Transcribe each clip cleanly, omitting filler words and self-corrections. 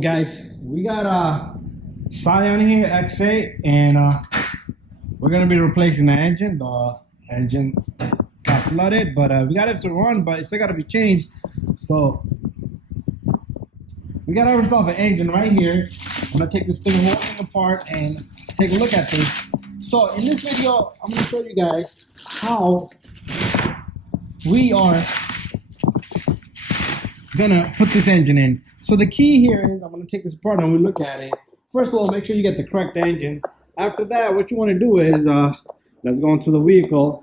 Guys, we got Scion here XA, and we're gonna be replacing the engine. The engine got flooded, but we got it to run, but it still gotta be changed. So we got ourselves an engine right here. I'm gonna take this thing whole thing apart and take a look at this. So in this video, I'm gonna show you guys how we are gonna put this engine in. So the key here is I'm gonna take this apart and we look at it. First of all, make sure you get the correct engine. After that, what you want to do is let's go into the vehicle.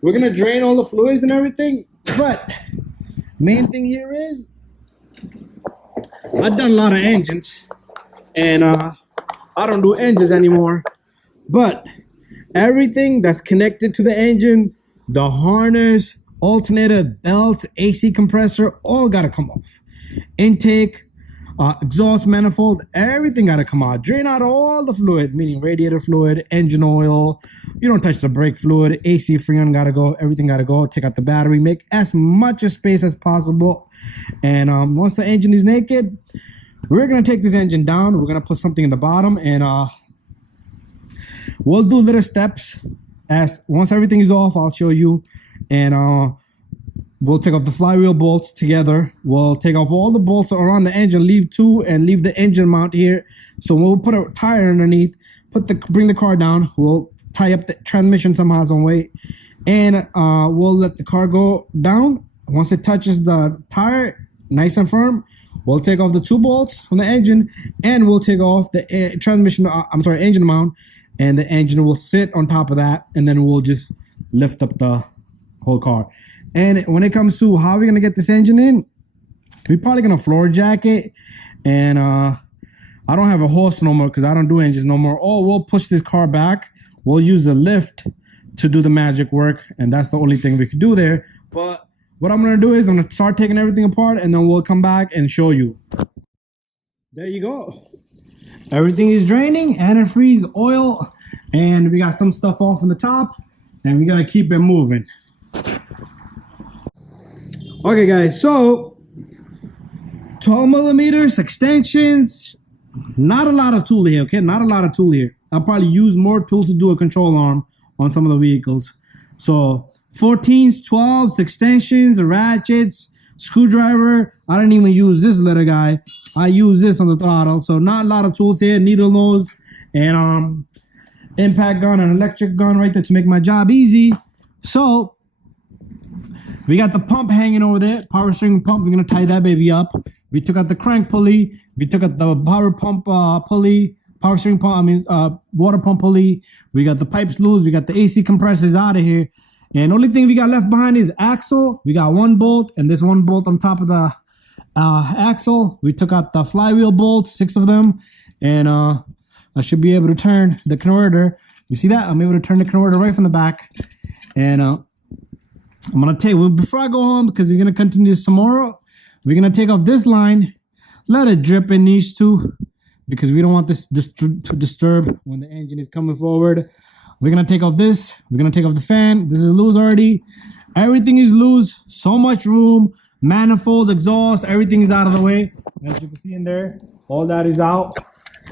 We're gonna drain all the fluids and everything, but main thing here is I've done a lot of engines and I don't do engines anymore, but everything that's connected to the engine, the harness, alternator, belts, AC compressor, all gotta come off. Intake, exhaust manifold, everything gotta come out. Drain out all the fluid, meaning radiator fluid, engine oil. You don't touch the brake fluid. AC freon gotta go. Everything gotta go. Take out the battery. Make as much space as possible. And once the engine is naked, we're gonna take this engine down. We're gonna put something in the bottom, and we'll do little steps. As once everything is off, I'll show you, and we'll take off the flywheel bolts together. We'll take off all the bolts around the engine, leave two, and leave the engine mount here. So we'll put a tire underneath, bring the car down. We'll tie up the transmission somehow, some way, and we'll let the car go down. Once it touches the tire, nice and firm, we'll take off the two bolts from the engine, and we'll take off the engine mount, and the engine will sit on top of that, and then we'll just lift up the whole car. And when it comes to how we're gonna get this engine in, we're probably gonna floor jack it. And I don't have a horse no more because I don't do engines no more. Or we'll push this car back. We'll use a lift to do the magic work, and that's the only thing we could do there. But what I'm gonna do is I'm gonna start taking everything apart, and then we'll come back and show you. There you go. Everything is draining, antifreeze, oil, and we got some stuff off from the top, and we gotta keep it moving. Okay guys, so 12 millimeters extensions, not a lot of tool here, okay? Not a lot of tool here. I'll probably use more tools to do a control arm on some of the vehicles. So 14s, 12s, extensions, ratchets, screwdriver. I don't even use this little guy. I use this on the throttle. So not a lot of tools here, needle nose, and impact gun and electric gun right there to make my job easy. So we got the pump hanging over there, power steering pump. We're gonna tie that baby up. We took out the crank pulley. We took out the power pump pulley, power steering pump, water pump pulley. We got the pipes loose. We got the AC compressors out of here. And the only thing we got left behind is axle. We got one bolt, and there's one bolt on top of the axle. We took out the flywheel bolts, 6 of them. And I should be able to turn the converter. You see that? I'm able to turn the converter right from the back. And I'm gonna take, before I go home, because we're gonna continue this tomorrow, we're gonna take off this line, let it drip in these two, because we don't want this to disturb when the engine is coming forward. We're gonna take off this, we're gonna take off the fan. This is loose already. Everything is loose, so much room, manifold, exhaust, everything is out of the way. As you can see in there, all that is out.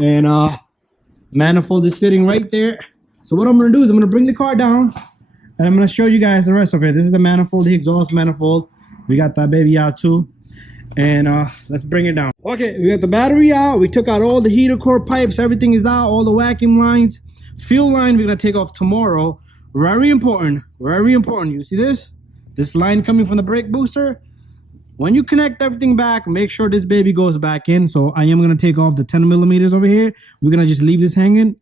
And manifold is sitting right there. So what I'm gonna do is I'm gonna bring the car down, and I'm going to show you guys the rest of it. This is the manifold, the exhaust manifold. We got that baby out too. And let's bring it down. Okay, we got the battery out. We took out all the heater core pipes. Everything is out, all the vacuum lines. Fuel line we're going to take off tomorrow. Very important, very important. You see this? This line coming from the brake booster. When you connect everything back, make sure this baby goes back in. So I am going to take off the 10 millimeters over here. We're going to just leave this hanging.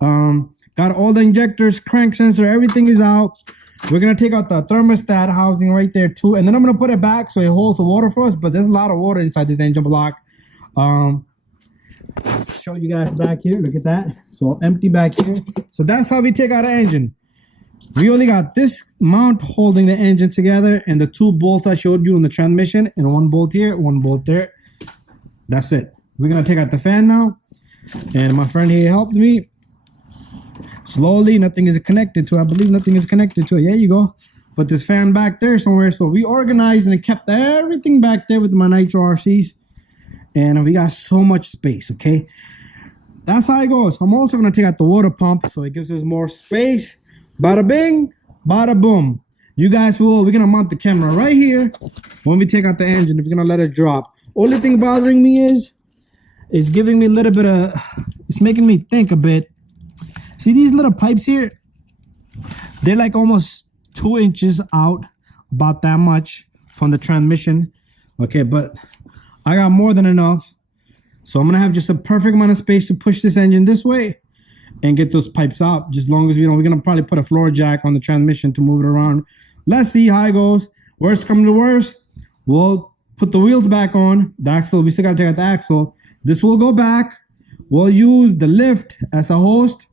Got all the injectors, crank sensor, everything is out. We're gonna take out the thermostat housing right there too, and then I'm gonna put it back so it holds the water for us, but there's a lot of water inside this engine block. Show you guys back here, look at that. So empty back here. So that's how we take out an engine. We only got this mount holding the engine together, and the 2 bolts I showed you in the transmission, and 1 bolt here, 1 bolt there. That's it. We're gonna take out the fan now, and my friend here helped me. Slowly, nothing is connected to it. I believe nothing is connected to it. Yeah, you go. Put this fan back there somewhere. So we organized and kept everything back there with my nitro RCs. and we got so much space. Okay, that's how it goes. I'm also gonna take out the water pump so it gives us more space. Bada bing, bada boom. You guys we're gonna mount the camera right here when we take out the engine. We're gonna let it drop. Only thing bothering me is it's giving me a little bit of, it's making me think a bit. See these little pipes here? They're like almost 2 inches out, about that much from the transmission. Okay, but I got more than enough. So I'm gonna have just a perfect amount of space to push this engine this way and get those pipes out. Just long as we're gonna probably put a floor jack on the transmission to move it around. Let's see how it goes. Worst come to worst, we'll put the wheels back on. The axle, we still gotta take out the axle. This will go back. We'll use the lift as a host,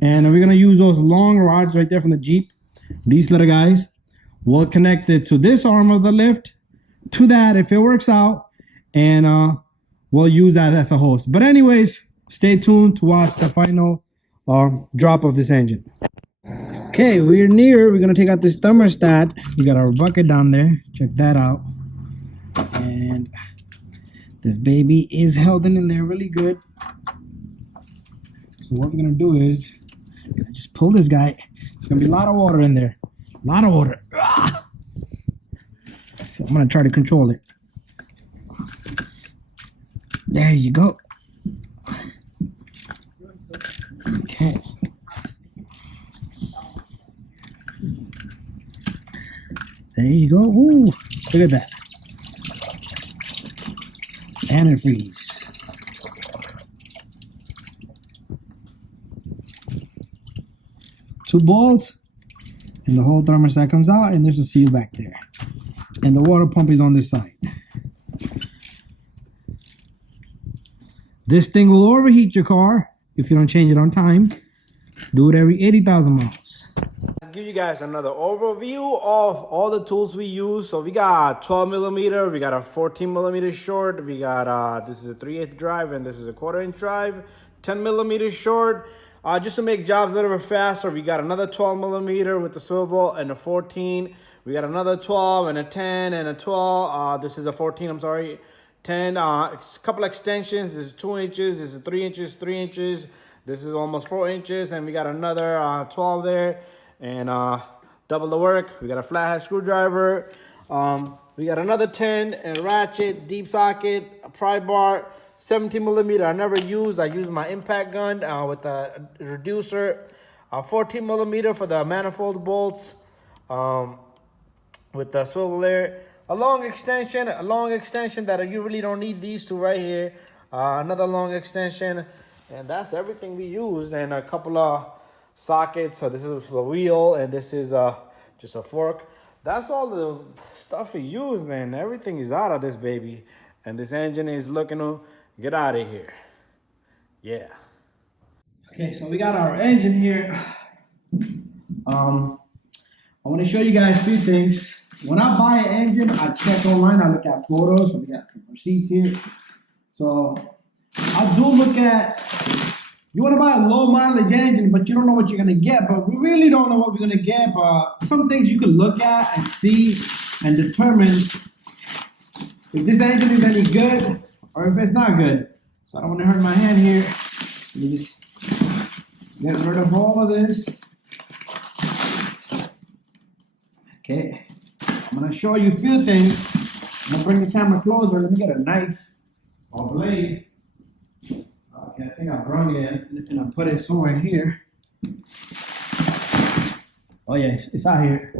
and we're gonna use those long rods right there from the Jeep. These little guys. We'll connect it to this arm of the lift, to that if it works out, and we'll use that as a host. But anyways, stay tuned to watch the final drop of this engine. Okay, we're gonna take out this thermostat. We got our bucket down there. Check that out. And this baby is held in there really good. So what we're gonna do is just pull this guy. It's gonna be a lot of water in there. A lot of water. So I'm gonna try to control it. There you go. Okay. There you go. Ooh, look at that. Antifreeze. Two bolts, and the whole thermostat comes out, and there's a seal back there. And the water pump is on this side. This thing will overheat your car if you don't change it on time. Do it every 80,000 miles. I'll give you guys another overview of all the tools we use. So we got 12 millimeter, we got a 14 millimeter short, we got this is a 3/8 drive, and this is a 1/4 inch drive. 10 millimeter short. Just to make jobs a little bit faster, we got another 12 millimeter with the swivel and a 14. We got another 12 and a 10 and a 12. This is a 14, I'm sorry. 10, couple extensions. This is 2 inches, this is 3 inches, 3 inches. This is almost 4 inches, and we got another 12 there, and double the work. We got a flathead screwdriver. We got another 10, and a ratchet, deep socket, a pry bar, 17 millimeter. I never use. I use my impact gun with a reducer. 14 millimeter for the manifold bolts with the swivel there. A long extension that you really don't need. These two right here. Another long extension, and that's everything we use. And a couple of sockets. So this is for the wheel, and this is just a fork. That's all the stuff we use. Then everything is out of this baby, and this engine is looking to get out of here. Yeah. Okay, so we got our engine here. I want to show you guys 2 things. When I buy an engine, I check online. I look at photos. So we got some receipts here. So I do look at. You want to buy a low mileage engine, but you don't know what you're gonna get. But we really don't know what we're gonna get. But some things you can look at and see and determine if this engine is any good or if it's not good. So I don't want to hurt my hand here. Let me just get rid of all of this. Okay, I'm gonna show you a few things. I'm gonna bring the camera closer. Let me get a knife or blade. Okay, I think I brung it and I put it somewhere here. Oh yeah, it's out here.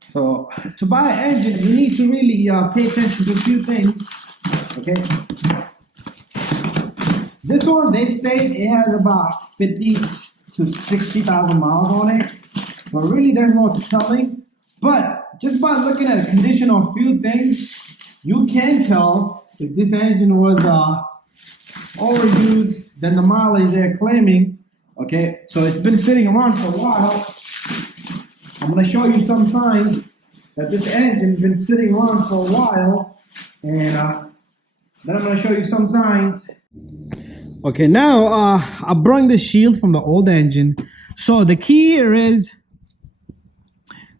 So to buy an engine, you need to really pay attention to a few things. Okay. This one, they state it has about 50 to 60,000 miles on it. But really, there's no telling. But just by looking at the condition of a few things, you can tell if this engine was overused than the mileage they're claiming. Okay, so it's been sitting around for a while. I'm going to show you some signs that this engine's been sitting around for a while, and then I'm going to show you some signs. Okay, now I brought the shield from the old engine. So the key here is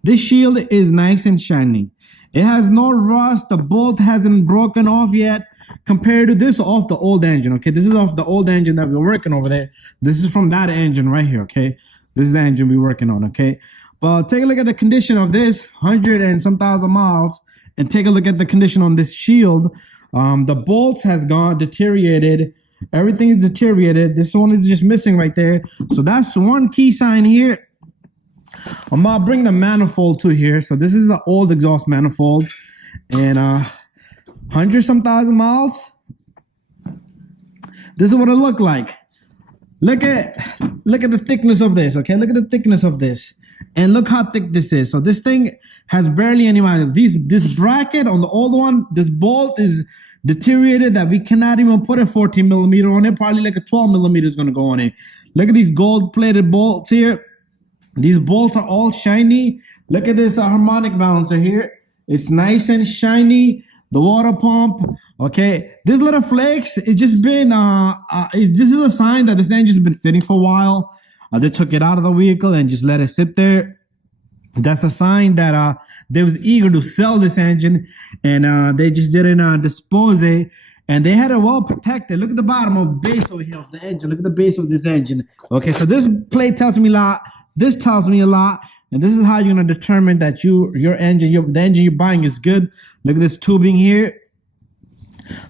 This shield is nice and shiny. It has no rust. The bolt hasn't broken off yet compared to this off the old engine. Okay, this is off the old engine that we're working over there. This is from that engine right here. Okay, this is the engine we're working on. Okay, but take a look at the condition of this 100 and some thousand miles, and take a look at the condition on this shield. The bolts has gone deteriorated. Everything is deteriorated. This one is just missing right there. So that's one key sign here. I'm gonna bring the manifold to here. So this is the old exhaust manifold, and 100 some thousand miles. This is what it looked like. Look at the thickness of this. Okay, look at the thickness of this, and look how thick this is. So this thing has barely any mileage. This bracket on the old one, this bolt is deteriorated that we cannot even put a 14 millimeter on it. Probably like a 12 millimeter is gonna go on it. Look at these gold plated bolts here. These bolts are all shiny. Look at this harmonic balancer here. It's nice and shiny. The water pump, okay. This little flakes, it's just been, this is a sign that this engine's been sitting for a while. They took it out of the vehicle and just let it sit there. That's a sign that they was eager to sell this engine, and they just didn't dispose it. And they had it well protected. Look at the bottom of the base over here of the engine. Look at the base of this engine. Okay, so this plate tells me a lot. This tells me a lot, and this is how you're gonna determine that the engine you're buying is good. Look at this tubing here.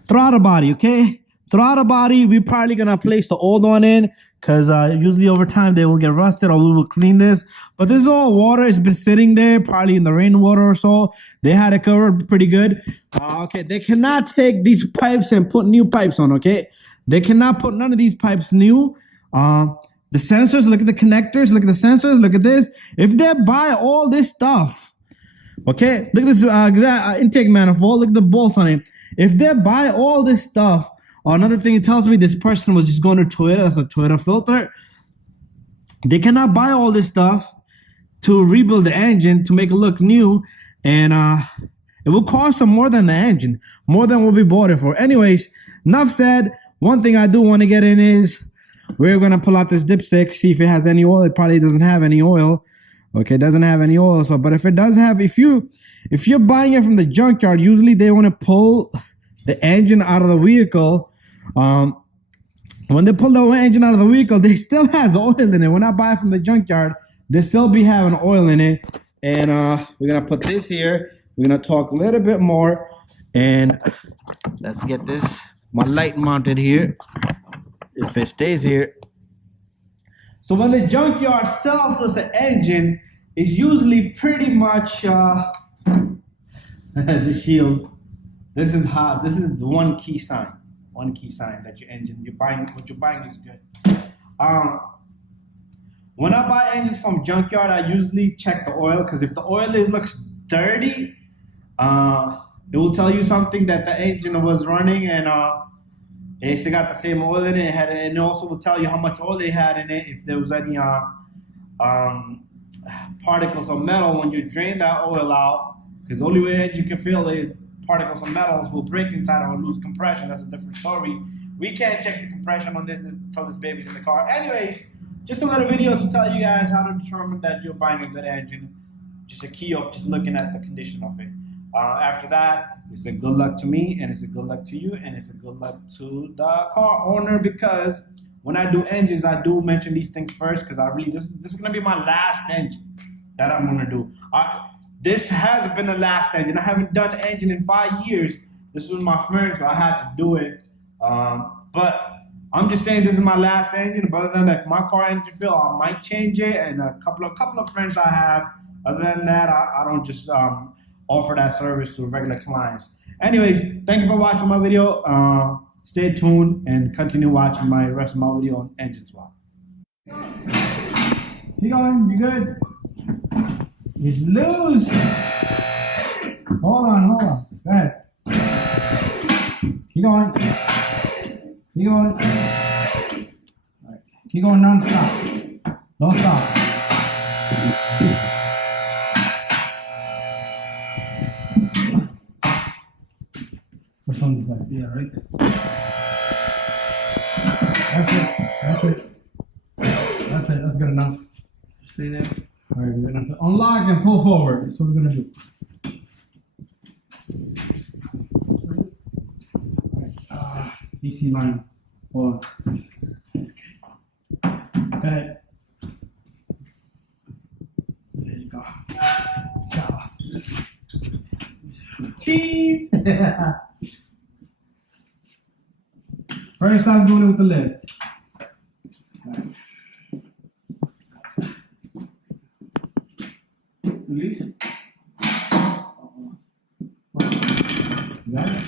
Throttle body, okay? Throttle body, we're probably gonna place the old one in, because usually over time they will get rusted, or we will clean this. But this is all water. It's been sitting there, probably in the rainwater or so. They had it covered pretty good. Okay, they cannot take these pipes and put new pipes on, okay? They cannot put none of these pipes new. The sensors, look at the connectors, look at the sensors, look at this. If they buy all this stuff, okay, look at this intake manifold, look at the bolts on it. If they buy all this stuff, another thing it tells me, this person was just going to Toyota, that's a Toyota filter. They cannot buy all this stuff to rebuild the engine to make it look new, and it will cost them more than the engine, more than what we bought it for. Anyways, enough said. One thing I do want to get in is, we're going to pull out this dipstick, see if it has any oil. It probably doesn't have any oil. Okay, it doesn't have any oil. So, but if it does have, if you're buying it from the junkyard, usually they want to pull the engine out of the vehicle. When they pull the engine out of the vehicle, they still has oil in it. When I buy it from the junkyard, they still be having oil in it. And we're going to put this here. We're going to talk a little bit more. And let's get this, my light mounted here. If it stays here. So when the junkyard sells us an engine, it's usually pretty much the shield. This is the one key sign that your engine, what you're buying is good. When I buy engines from junkyard, I usually check the oil, because if the oil looks dirty, it will tell you something that the engine was running, and it still got the same oil in it. And it also will tell you how much oil they had in it, if there was any particles of metal when you drain that oil out. Because the only way you can feel is particles of metals will break inside or lose compression. That's a different story. We can't check the compression on this until this baby's in the car. Anyways, just a little video to tell you guys how to determine that you're buying a good engine. Just a key of just looking at the condition of it. After that, it's a good luck to me, and it's a good luck to you, and it's a good luck to the car owner, because when I do engines, I do mention these things first, because this is going to be my last engine that I'm going to do. This has been the last engine. I haven't done an engine in 5 years. This was my friend, so I had to do it. But I'm just saying this is my last engine. But other than that, if my car engine fail, I might change it, and a couple of friends I have. Other than that, I don't just offer that service to regular clients. Anyways, thank you for watching my video. Stay tuned and continue watching my rest of my video on engine swap. Keep going, you good? It's loose. Hold on. Go ahead. Keep going. Keep going. All right. Keep going non-stop. Don't stop. Or something like that. Yeah, right there. That's it. That's good enough. Stay there. All right, we're gonna unlock and pull forward. That's what we're gonna do. All right, DC line. Hold on. Go ahead. There you go. Ciao. Cheese. First time doing it with the lift. Right. Release. Got it?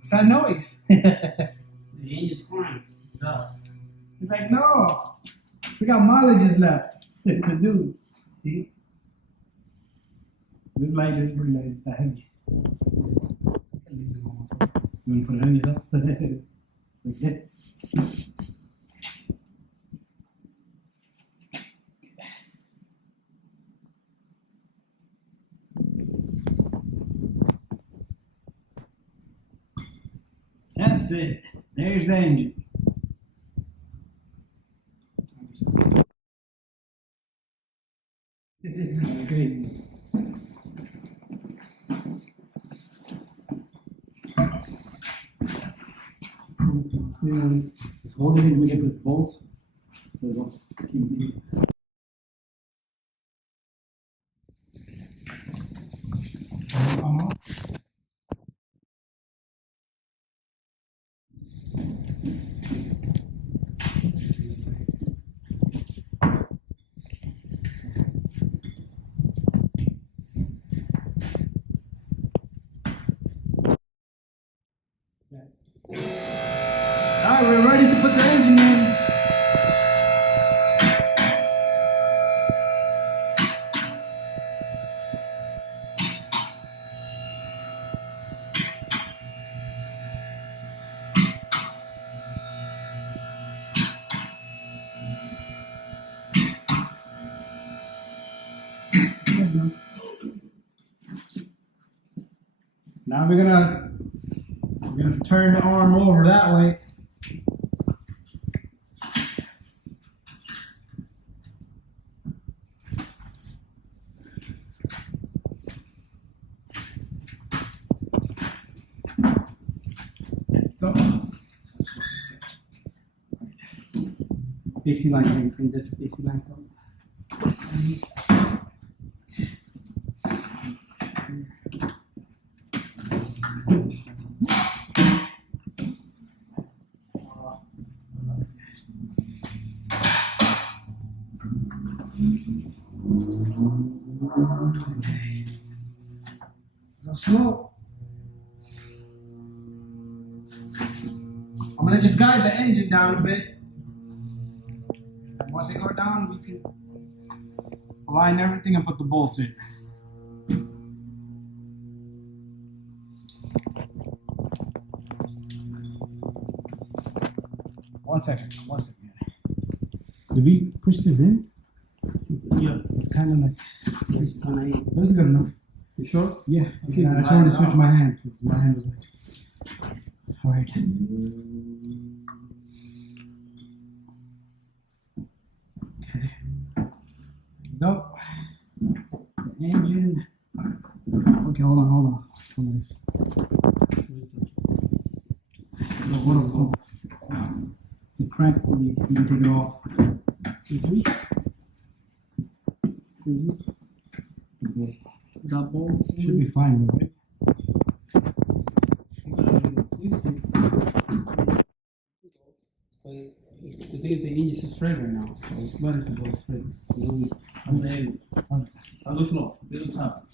What's that noise? The engine's crying. No. He's like, no. We got mileages left to do. See? This light is pretty nice. It's that heavy. You want to put it on yourself? Okay. That's it. There's the engine. Crazy. Just hold it and make it with bolts so it don't keep being. Alright, we're ready to put the engine in. Now we're gonna turn the arm over that way. Go. AC line, can this AC line from? Go slow. I'm gonna just guide the engine down a bit. Once they go down, we can align everything and put the bolts in. One second. Did we push this in? Yeah. It's kind of like. It's kind of in. That's good enough. You sure? Yeah. Okay. I tried to switch my hand because my hand was like. All right. Okay. Go. The engine. Okay, hold on. Hold on. The crank pulley, you can take it off. That ball Should be fine, right? The thing is, the engine is straight right now, so it's better to go straight. I'm ready. I'll go slow. Little top.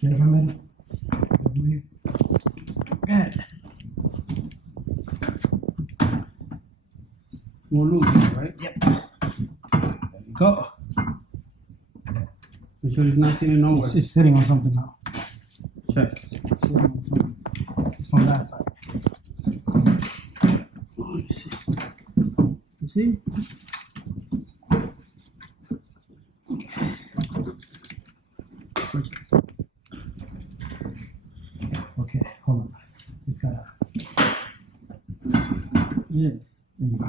Get it for a minute. Good. More loose, right? Yep. There you go. Make sure it's not sitting nowhere? It's sitting on something now. Check. It's sitting on something. It's on that side. Let me see. You see? Okay, hold on. It's gotta. Yeah. There you go.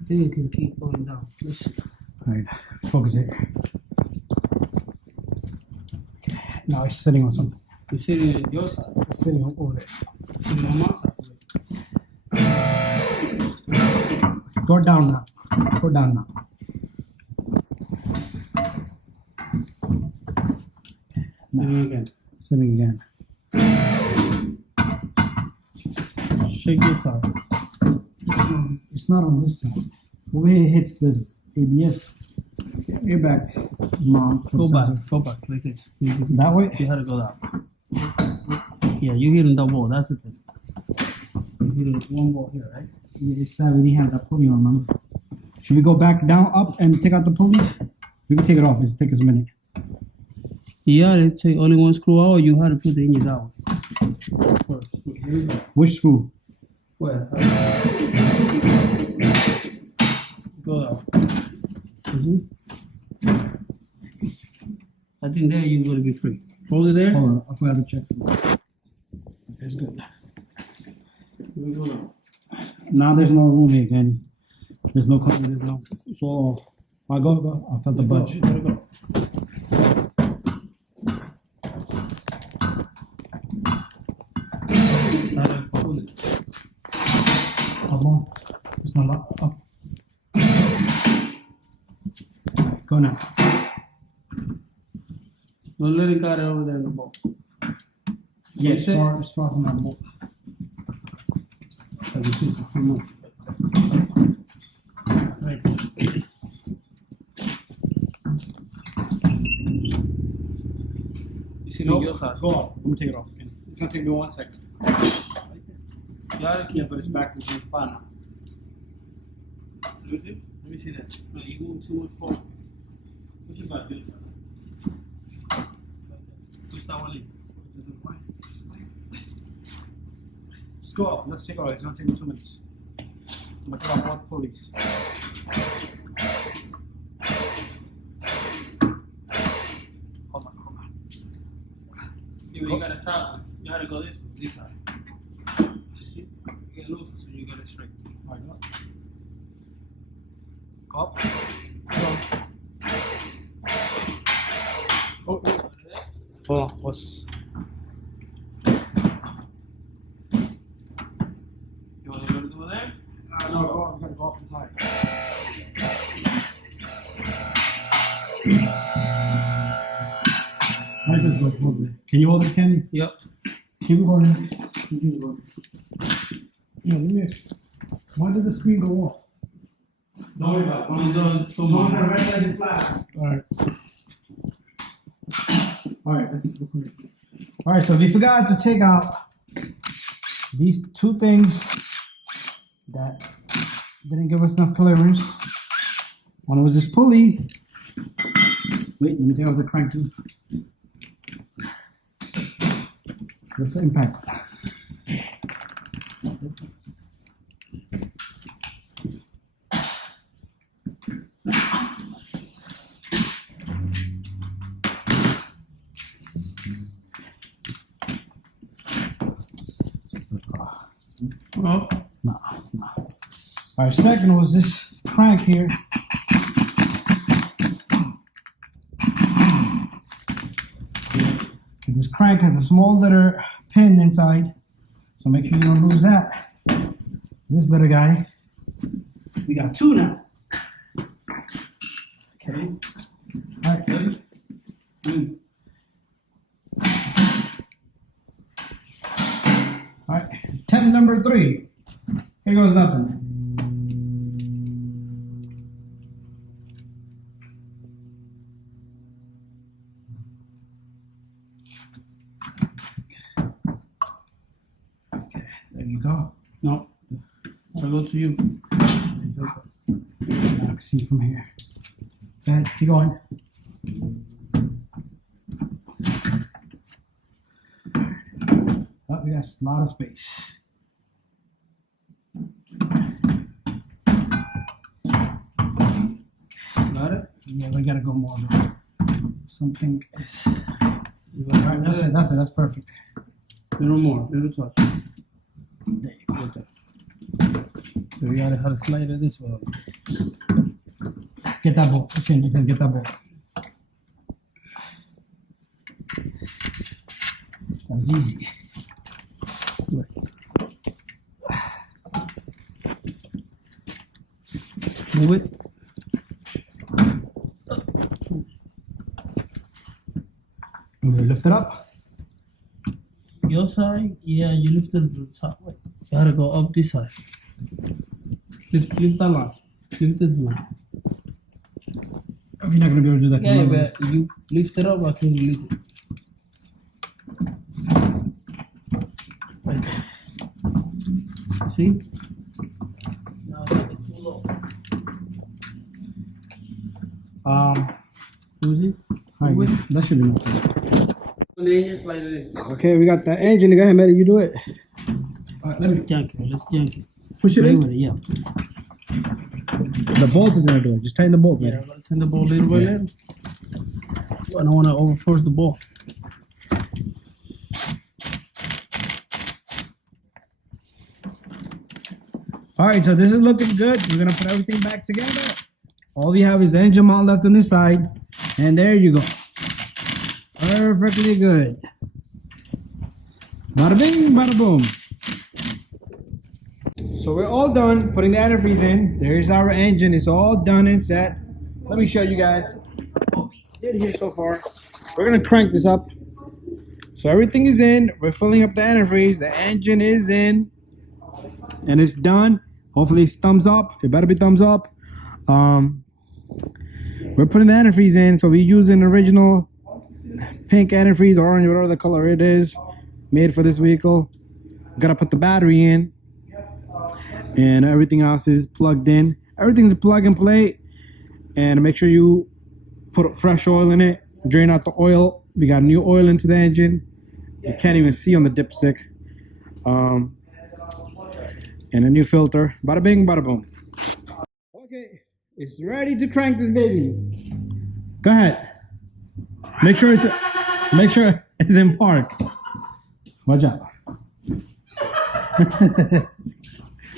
I think you can keep going down. Let's see. All right, focus it. Okay, now it's sitting on something. It's sitting on your side. It's sitting over there. It's sitting on my side. Go down now. Go down now. Sitting again. Sitting again. Shake your side. It's not on this side. Over here hits this ABS. Airbag mount. Go back, like this. That way? You had to go down. Yeah, you hitting the wall, that's the thing. You hitting one wall here, right? Yeah, it's that we didn't have that pulley on, remember? Should we go back down, up, and take out the pulleys? We can take it off. It's take us a minute. Yeah, they take only one screw out, or you had to put the hinges out first. Which screw? Where? Go out. I think there you're going to be free. Hold it there. Hold on, I forgot to check something. That's good. Here we go now. Now there's no room here, Kenny. There's no cover, there's no. It's all off. I go. I felt the budge. There we go. Come on. It's not locked. Up. Go now. Don't let it cut over there in the boat. Yeah, it's far from that bolt. Right. You see Nope. your side. Go off. Let me take it off again. It's gonna take me 1 second. Yeah, but it's back to the spot now. Let me see that. No, you move too much forward. Push it back, this side. Push that one in. Just go up. Let's take it off. It's gonna take me 2 minutes. I'm gonna take off both pulleys. Hold on. You gotta stop. You gotta go this side. You see? You get loose, so you get it straight. All right, go up. Oh, hold on. What's? You wanna go to there? No, go. I'm gonna go off the side. I just go hold it. Can you hold it, Kenny? Yep. Keep it going. Yeah, let me. Why did the screen go off? Don't worry about it. Don't All mind. right. All right. So we forgot to take out these two things that didn't give us enough clearance. One was this pulley. Wait, let me take out the crank too. What's the impact? Oh. No. All right, second was this crank here. Okay, this crank has a small little pin inside, so make sure you don't lose that. This little guy, we got two now. Okay. All right, ready? All right, attempt number 3. Here goes nothing. Okay, there you go. No. I'll go to you. Now, see from here. Go ahead, keep going. Oh, we got a lot of space. Got it? Yeah, we gotta go more. Something is. You All got right, that's it. That's perfect. Little more, little touch. There you go. Right there. So we gotta have to slide it this way. Get that bolt. Listen, get that bolt. That was easy. Move it. I'm gonna lift it up. Your side, yeah, you lift it to the top. Wait, you gotta go up this side. Lift that line. Lift this line. If you're not gonna be able to do that, Yeah, but you lift it up, I can release it. Right there. See? Now it's too low. See? all right, that should be enough. And then just slide it in. Okay, we got that engine. Go ahead, Matty, you do it. All right, let me yank it. Let's yank it. Push it Play in. with it, yeah. The bolt is gonna do it. Just tighten the bolt, Yeah, man. I'm gonna turn the ball a little bit later. I don't want to overforce the ball. All right, so this is looking good. We're gonna put everything back together. All we have is the engine mount left on this side, and there you go. Perfectly good. Bada bing, bada boom. So we're all done putting the antifreeze in. There's our engine. It's all done and set. Let me show you guys what we did here so far. We're gonna crank this up. So everything is in. We're filling up the antifreeze. The engine is in, and it's done. Hopefully it's thumbs up. It better be thumbs up. We're putting the antifreeze in. So we use an original pink antifreeze, orange, whatever the color it is, made for this vehicle. Gotta put the battery in, and everything else is plugged in. Everything's plug and play, and make sure you put fresh oil in it. Drain out the oil. We got new oil into the engine. You can't even see on the dipstick. And a new filter. Bada bing, bada boom. Okay, it's ready to crank this baby. Go ahead. Make sure it's in park. Watch out.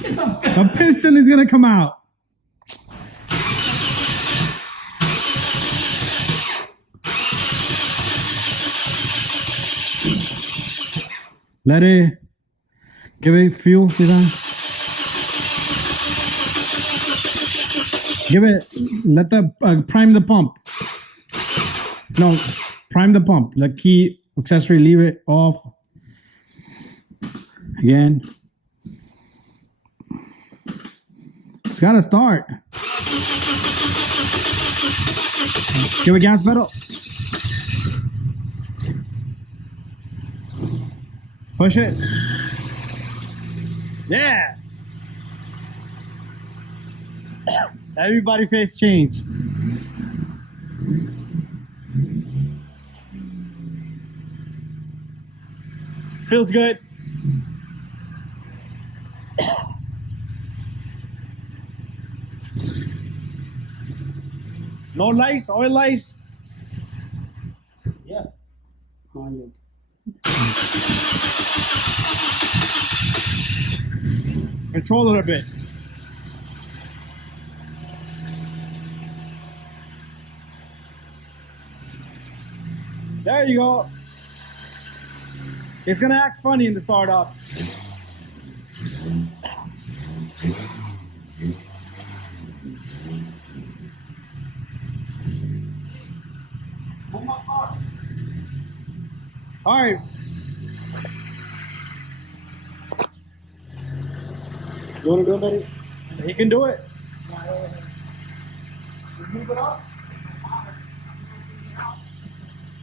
A piston is gonna come out. Let it give it fuel. See that? Give it. Let the prime the pump. No, prime the pump. The key accessory. Leave it off. Again. It's gotta start. Give a gas pedal. Push it. Yeah. Everybody face change. Feels good. No lights, oil lights. Yeah. Control it a bit. There you go. It's gonna act funny in the startup. All right. You want to do it, buddy? He can do it. Move it up.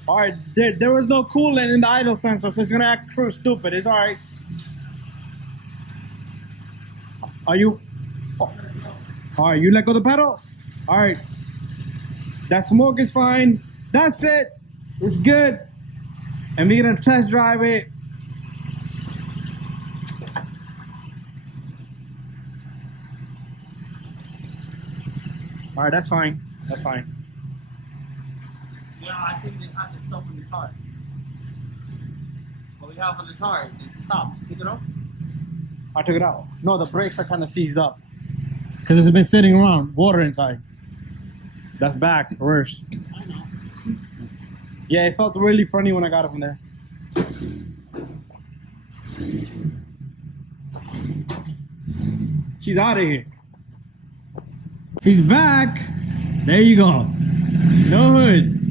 All right. There was no coolant in the idle sensor, so it's gonna act stupid. It's all right. Are you? Oh. All right. You let go of the pedal. All right. That smoke is fine. That's it. It's good. And we're gonna test drive it. All right, that's fine. That's fine. Yeah, I think they have to stop in the tire. What we have on the tire is stop. Take it off. I took it out. No, the brakes are kind of seized up because it's been sitting around, water inside. That's back, reverse. I know. Yeah, it felt really funny when I got it from there. She's out of here. He's back. There you go. No hood.